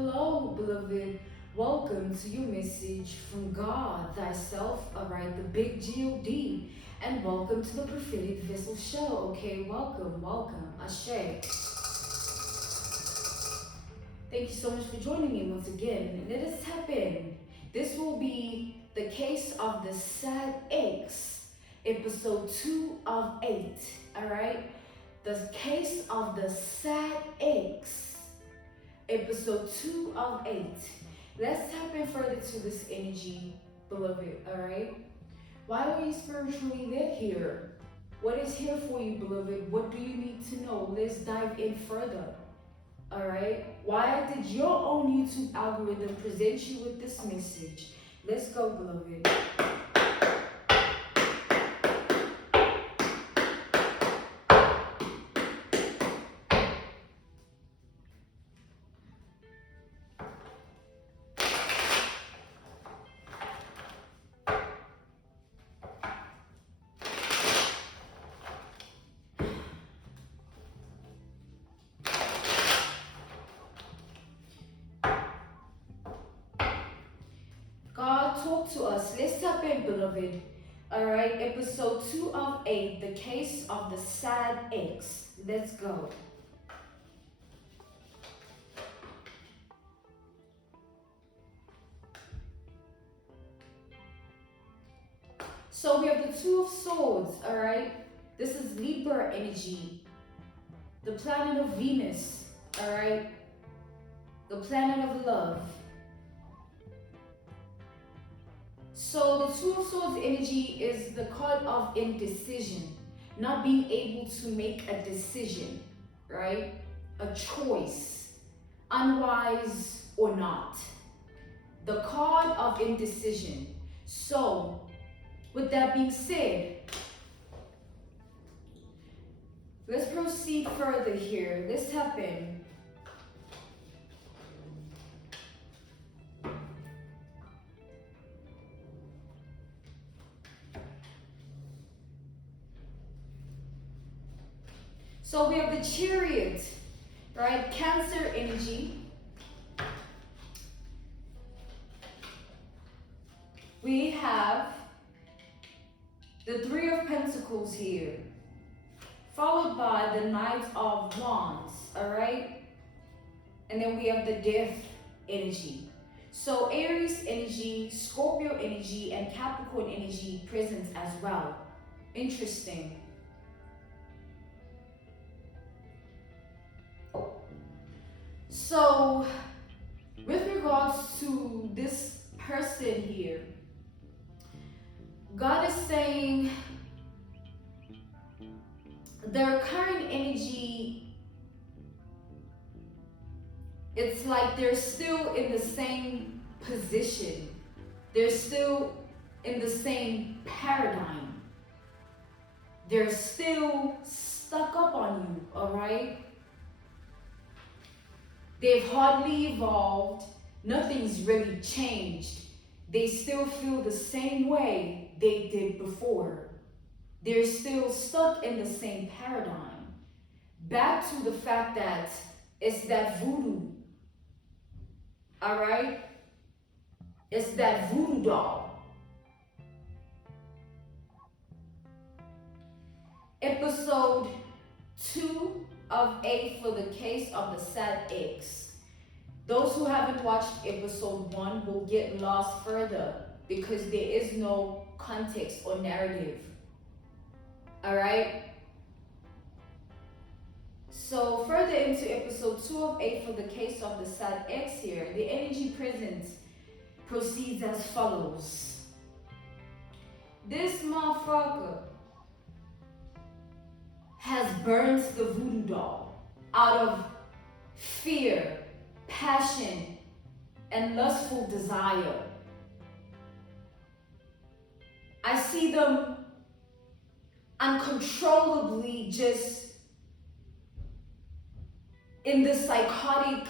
Hello, beloved. Welcome to your message from God, thyself, alright, the big God. And welcome to the Prophetic Vessel Show, okay? Welcome. Ashe. Thank you so much for joining me once again. Let us tap in. This will be the case of the Sad X, episode 2 of 8, alright? The case of the Sad X, episode 2 of 8. Let's tap in further to this energy, beloved, alright? Why were you spiritually led here? What is here for you, beloved? What do you need to know? Let's dive in further, alright? Why did your own YouTube algorithm present you with this message? Let's go, beloved. God, talk to us. Let's tap in, beloved. Alright, episode 2 of 8, the case of the Sad X. Let's go. So we have the Two of Swords, alright? This is Libra energy. The planet of Venus, alright? The planet of love. So the Two of Swords energy is the card of indecision, not being able to make a decision, right? A choice, unwise or not. The card of indecision. So, with that being said, let's proceed further here. Let's tap in. So we have the Chariot, right? Cancer energy. We have the Three of Pentacles here, followed by the Knight of Wands, all right? And then we have the Death energy. So Aries energy, Scorpio energy, and Capricorn energy present as well. Interesting. So, with regards to this person here, God is saying their current energy, it's like they're still in the same position. They're still in the same paradigm. They're still stuck up on you, all right? They've hardly evolved. Nothing's really changed. They still feel the same way they did before. They're still stuck in the same paradigm. Back to the fact that it's that voodoo. All right? It's that voodoo doll. Episode 2 of 8 for the case of the Sad X. Those who haven't watched episode 1 will get lost further because there is no context or narrative. Alright? So further into episode 2 of 8 for the case of the Sad X here, the energy present proceeds as follows. This motherfucker has burned the voodoo doll out of fear, passion, and lustful desire. I see them uncontrollably just in this psychotic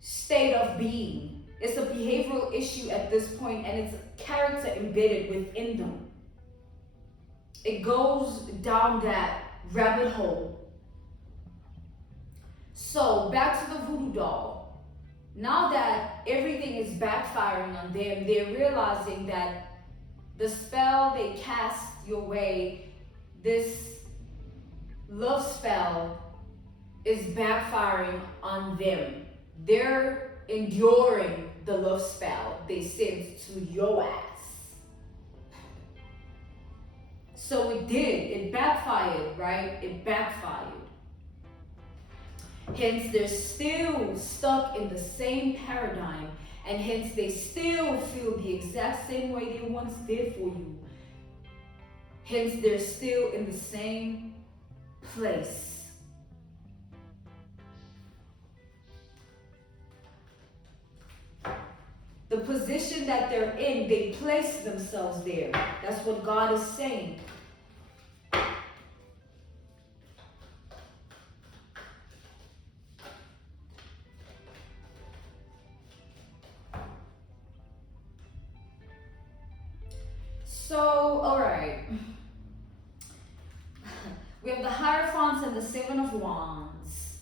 state of being. It's a behavioral issue at this point, and it's character embedded within them. It goes down that rabbit hole. So back to the voodoo doll. Now that everything is backfiring on them, they're realizing that the spell they cast your way, this love spell, is backfiring on them. They're enduring the love spell they sent to your ass. So it did. It backfired, right? It backfired. Hence, they're still stuck in the same paradigm, and hence they still feel the exact same way they once did for you. Hence, they're still in the same place. The position that they're in, they place themselves there. That's what God is saying. So, all right. We have the Hierophants and the Seven of Wands.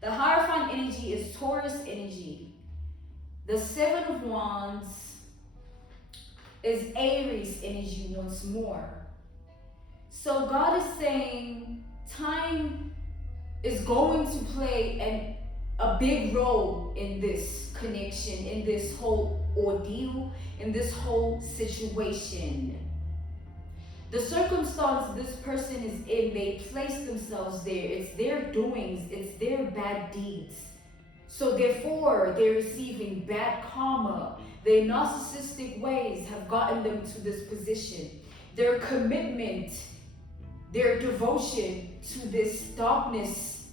The Hierophant energy is Taurus energy. The Seven of Wands is Aries energy once more. So God is saying time is going to play a big role in this connection, in this whole ordeal, in this whole situation. The circumstance this person is in, they place themselves there. It's their doings, it's their bad deeds. So therefore, they're receiving bad karma. Their narcissistic ways have gotten them to this position. Their commitment, their devotion to this darkness,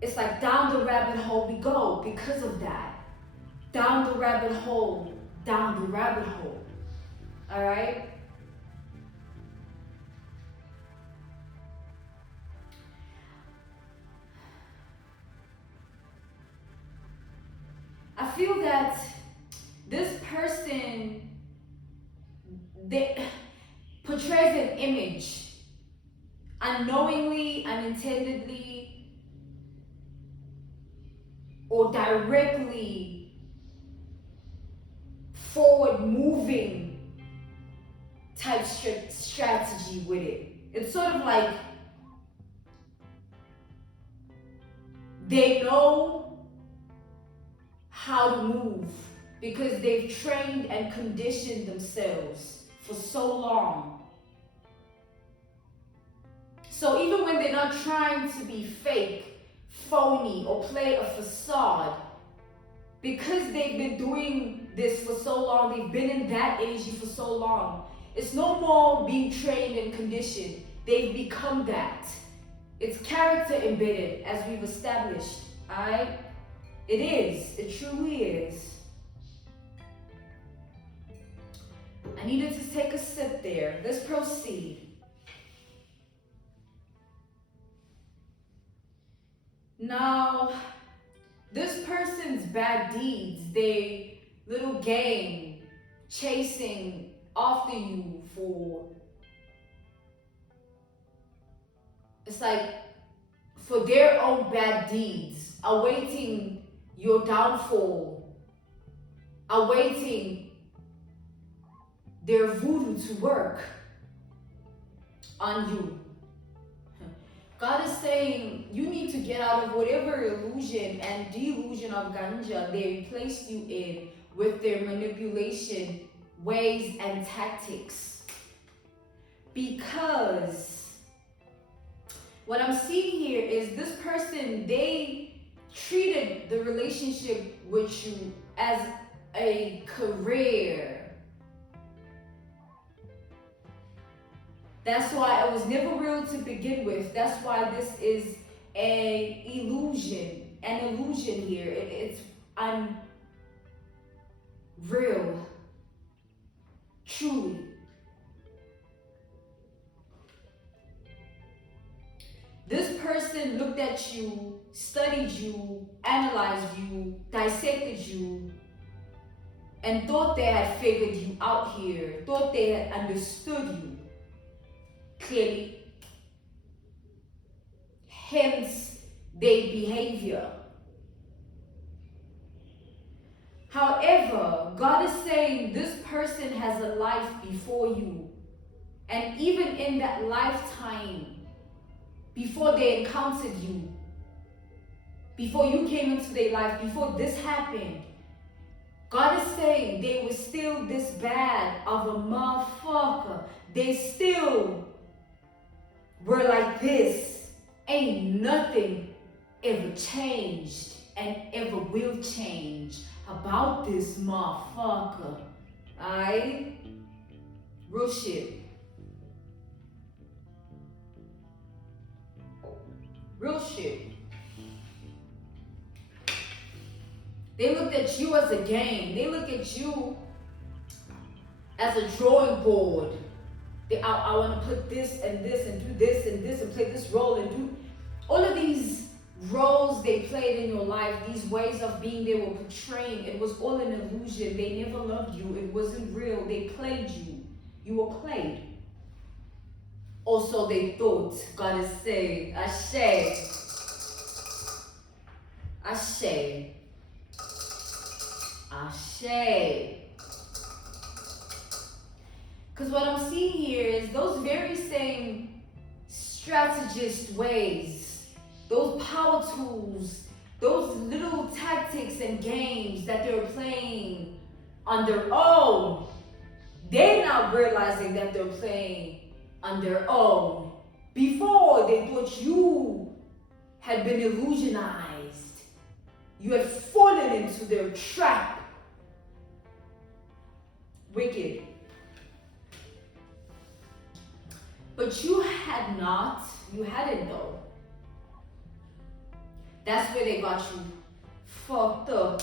it's like down the rabbit hole we go because of that. Down the rabbit hole, down the rabbit hole. All right? I feel that this person, they portrays an image, unknowingly, unintendedly, or directly forward moving type strategy with it. It's sort of like they know how to move because they've trained and conditioned themselves for so long. So even when they're not trying to be fake, phony, or play a facade, because they've been doing this for so long, they've been in that energy for so long, it's no more being trained and conditioned. They've become that. It's character embedded, as we've established, all right? It is. It truly is. I needed to take a sip there. Let's proceed. Now, this person's bad deeds, they little game, chasing after you for, it's like for their own bad deeds, awaiting your downfall, awaiting their voodoo to work on you. God is saying you need to get out of whatever illusion and delusion of ganja they placed you in with their manipulation ways and tactics. Because what I'm seeing here is this person, they treated the relationship with you as a career. That's why it was never real to begin with. That's why this is an illusion here. It's unreal, truly. This person looked at you, studied you, analyzed you, dissected you, and thought they had figured you out here, thought they had understood you clearly. Hence, their behavior. However, God is saying this person has a life before you. And even in that lifetime, before they encountered you, before you came into their life, before this happened, God is saying they were still this bad of a motherfucker. They still were like this. Ain't nothing ever changed and ever will change about this motherfucker. Alright? Real shit. Real shit. They looked at you as a game. They look at you as a drawing board. I want to put this and this and do this and this and play this role and do all of these roles they played in your life, these ways of being they were portraying. It was all an illusion. They never loved you. It wasn't real. They played you. You were played. Also, they thought, God is saying, Ashe. Ashe. Ashe. Because what I'm seeing here is those very same strategist ways, those power tools, those little tactics and games that they're playing on their own, they're now realizing that they're playing on their own. Before, they thought you had been illusionized. You had fallen into their trap. Wicked. But you had not. You hadn't though. That's where they got you fucked up.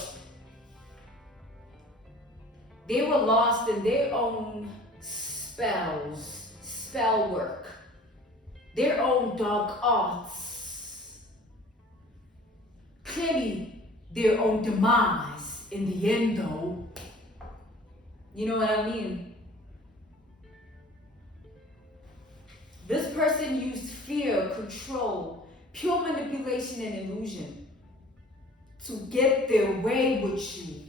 They were lost in their own spells, spell work, their own dark arts. Clearly, their own demise in the end though. You know what I mean? This person used fear, control, pure manipulation and illusion to get their way with you.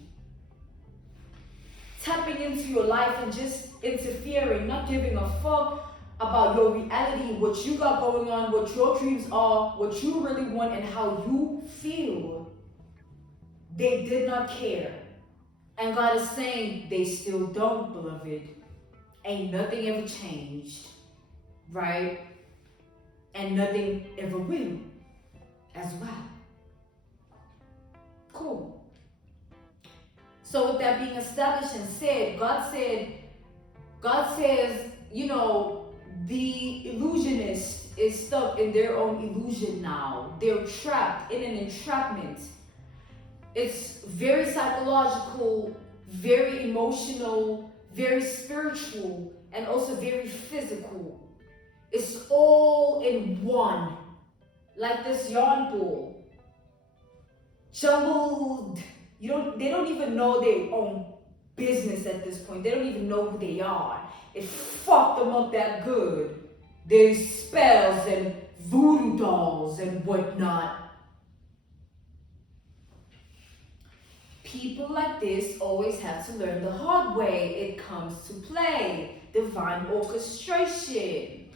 Tapping into your life and just interfering, not giving a fuck about your reality, what you got going on, what your dreams are, what you really want, and how you feel. They did not care. And God is saying they still don't, beloved. Ain't nothing ever changed. Right? And nothing ever will as well. Cool. So with that being established and said, God says, you know, the illusionist is stuck in their own illusion now. They're trapped in an entrapment. It's very psychological, very emotional, very spiritual, and also very physical. It's all in one, like this yarn ball, jumbled. They don't even know their own business at this point. They don't even know who they are. It fucked them up that good. There's spells and voodoo dolls and whatnot. People like this always have to learn the hard way. It comes to play. Divine orchestration.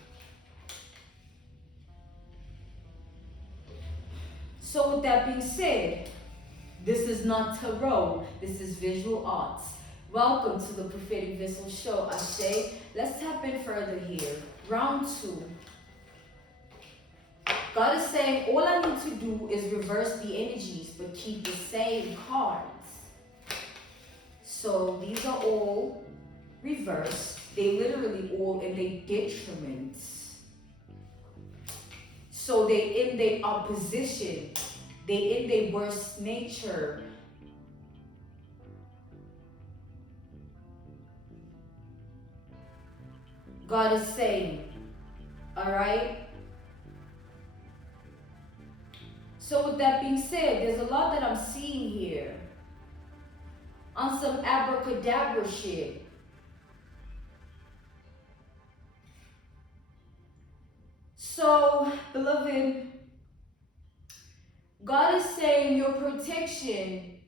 So with that being said, this is not tarot, this is visual arts. Welcome to the Prophetic Vessel Show, Ashe. Let's tap in further here. Round 2. God is saying all I need to do is reverse the energies, but keep the same cards. So these are all reversed. They literally all in their detriment. So they in their opposition. They in their worst nature. God is saying, all right? So with that being said, there's a lot that I'm seeing here. On some abracadabra shit. So, beloved, God is saying your protection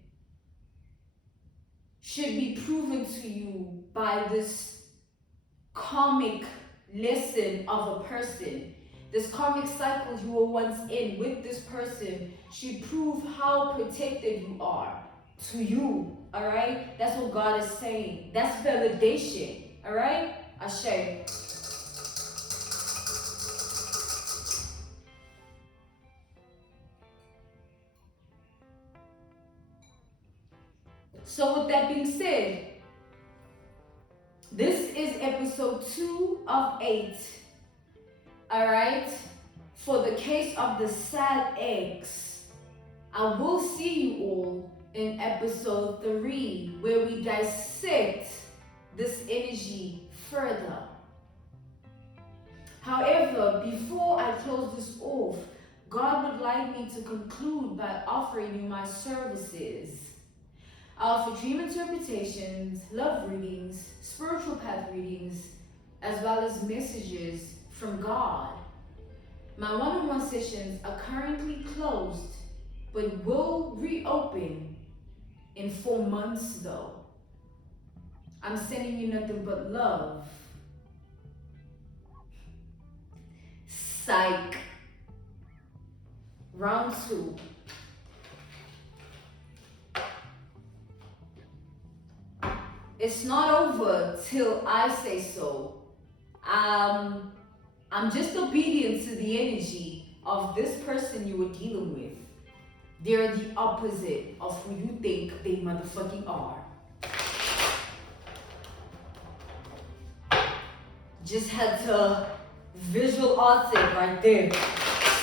should be proven to you by this karmic lesson of a person. This karmic cycle you were once in with this person should prove how protected you are to you, all right? That's what God is saying. That's validation, all right? Ashe. So with that being said, this is episode 2 of 8, all right? For the case of the sad eggs. I will see you all in episode 3, where we dissect this energy further. However, before I close this off, God would like me to conclude by offering you my services. I offer dream interpretations, love readings, spiritual path readings, as well as messages from God. My one-on-one sessions are currently closed, but will reopen in 4 months though. I'm sending you nothing but love. Psych. Round 2. It's not over till I say so. I'm just obedient to the energy of this person you were dealing with. They're the opposite of who you think they motherfucking are. Just had to visual art it right there.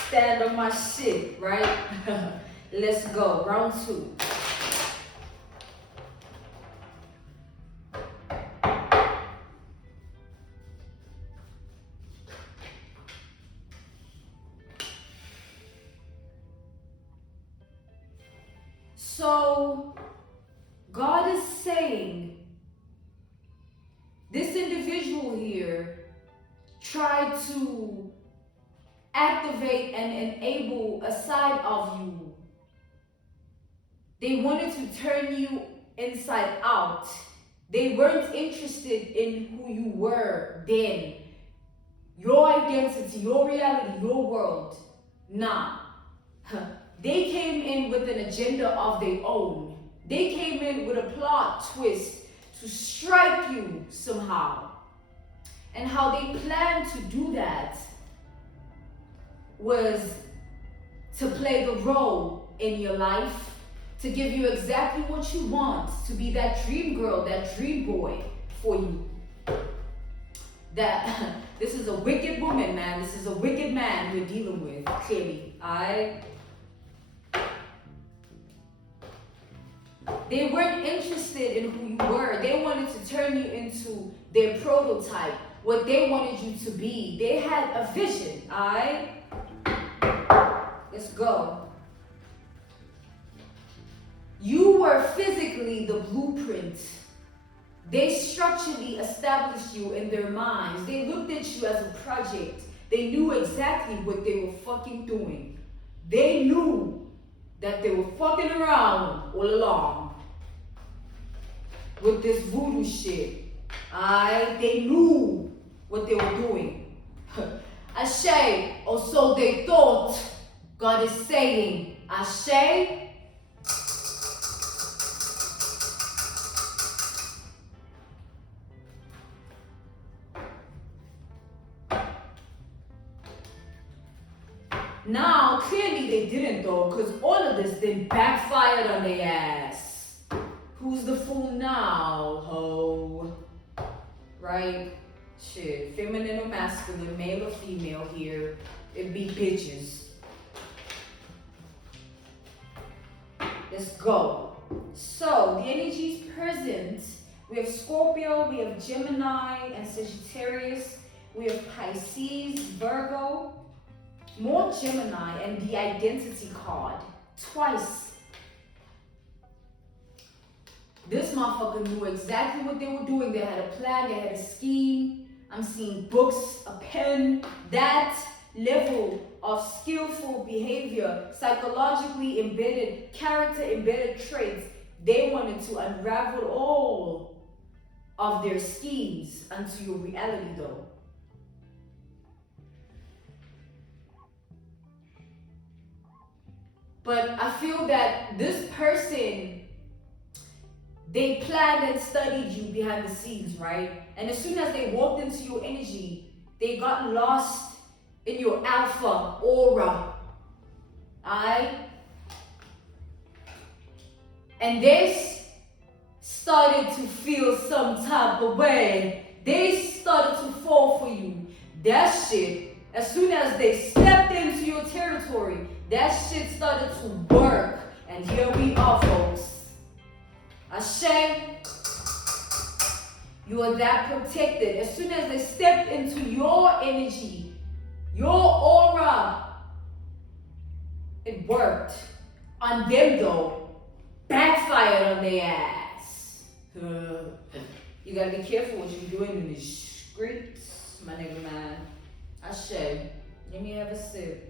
Stand on my shit, right? Let's go. Round 2. So, God is saying, this individual here tried to activate and enable a side of you. They wanted to turn you inside out. They weren't interested in who you were then. Your identity, your reality, your world. Nah. They came in with an agenda of their own. They came in with a plot twist to strike you somehow. And how they planned to do that was to play the role in your life, to give you exactly what you want, to be that dream girl, that dream boy for you. That this is a wicked woman, man. This is a wicked man we're dealing with, clearly. They weren't interested in who you were. They wanted to turn you into their prototype, what they wanted you to be. They had a vision, alright? Let's go. You were physically the blueprint. They structurally established you in their minds. They looked at you as a project. They knew exactly what they were fucking doing. They knew that they were fucking around all along with this voodoo shit. They knew what they were doing. Ashe, or so they thought. God is saying, Ashe. Now, clearly they didn't though, because all of this then backfired on their ass. Who's the fool now, ho? Right? Shit, feminine or masculine, male or female here, it'd be bitches. Let's go. So, the energies present, we have Scorpio, we have Gemini and Sagittarius, we have Pisces, Virgo, more Gemini, and the identity card, twice. This motherfucker knew exactly what they were doing. They had a plan, they had a scheme. I'm seeing books, a pen, that level of skillful behavior, psychologically embedded, character embedded traits. They wanted to unravel all of their schemes unto your reality though. But I feel that this person, they planned and studied you behind the scenes, right? And as soon as they walked into your energy, they got lost in your alpha aura. Alright? And they started to feel some type of way. They started to fall for you. That shit, as soon as they stepped into your territory, that shit started to work. And here we are, folks. Ashe, you are that protected. As soon as they stepped into your energy, your aura, it worked. On them though, backfired on their ass. You gotta be careful what you're doing in these streets, my nigga man. Ashe, let me have a sip.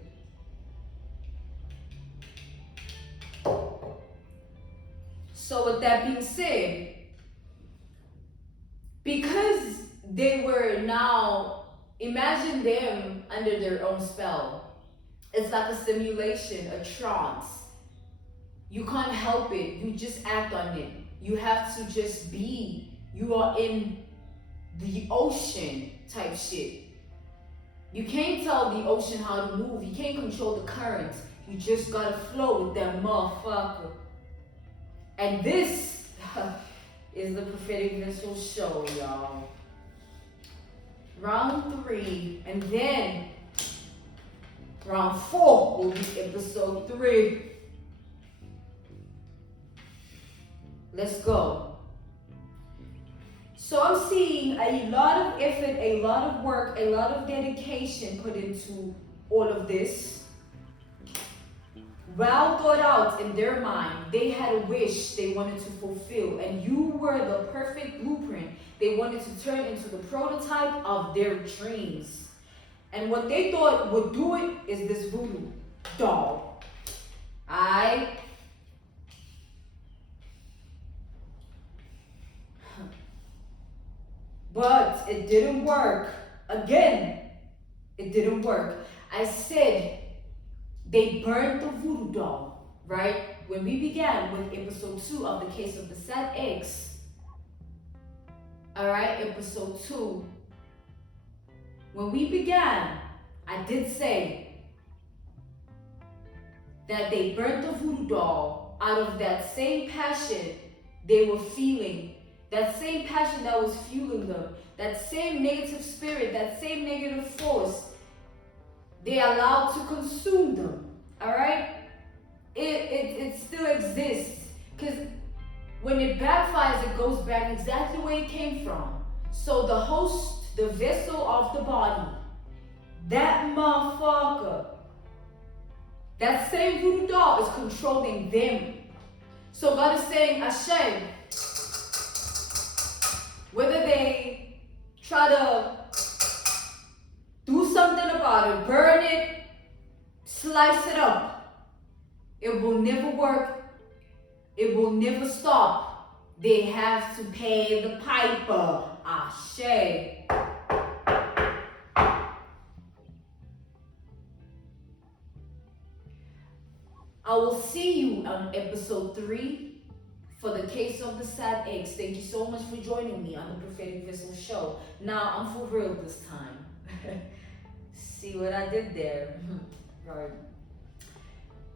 So with that being said, because they were now, imagine them under their own spell. It's like a simulation, a trance. You can't help it. You just act on it. You have to just be. You are in the ocean type shit. You can't tell the ocean how to move. You can't control the current. You just gotta flow with that motherfucker. And this is the Prophetic Vessel Show, y'all. Round 3, and then round 4 will be episode 3. Let's go. So I'm seeing a lot of effort, a lot of work, a lot of dedication put into all of this. Well thought out in their mind. They had a wish they wanted to fulfill, and you were the perfect blueprint. They wanted to turn into the prototype of their dreams. And what they thought would do it is this voodoo doll. But it didn't work. Again, it didn't work. I said they burned the voodoo doll, right? When we began with episode 2 of the case of the Sad X, all right, episode 2, when we began, I did say that they burnt the voodoo doll out of that same passion they were feeling, that same passion that was fueling them, that same negative spirit, that same negative force. They allowed to consume them, all right? It still exists, because when it backfires, it goes back exactly where it came from. So the host, the vessel of the body, that motherfucker, that same voodoo doll is controlling them. So God is saying, Ashe, whether they try to do something about it, burn it, slice it up, it will never work. It will never stop. They have to pay the piper. Ashe. I will see you on episode 3 for the case of the Sad X. Thank you so much for joining me on the Prophetic Vessel Show. Now I'm for real this time. See what I did there? Right.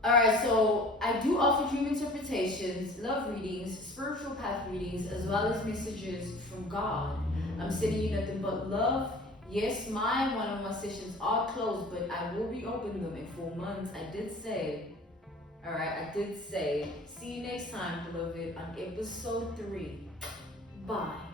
Alright, so I do offer dream interpretations, love readings, spiritual path readings, as well as messages from God. I'm sending you nothing but love. Yes, one of my sessions are closed, but I will reopen them in 4 months. I did say. Alright, I did say. See you next time, beloved, on episode 3. Bye.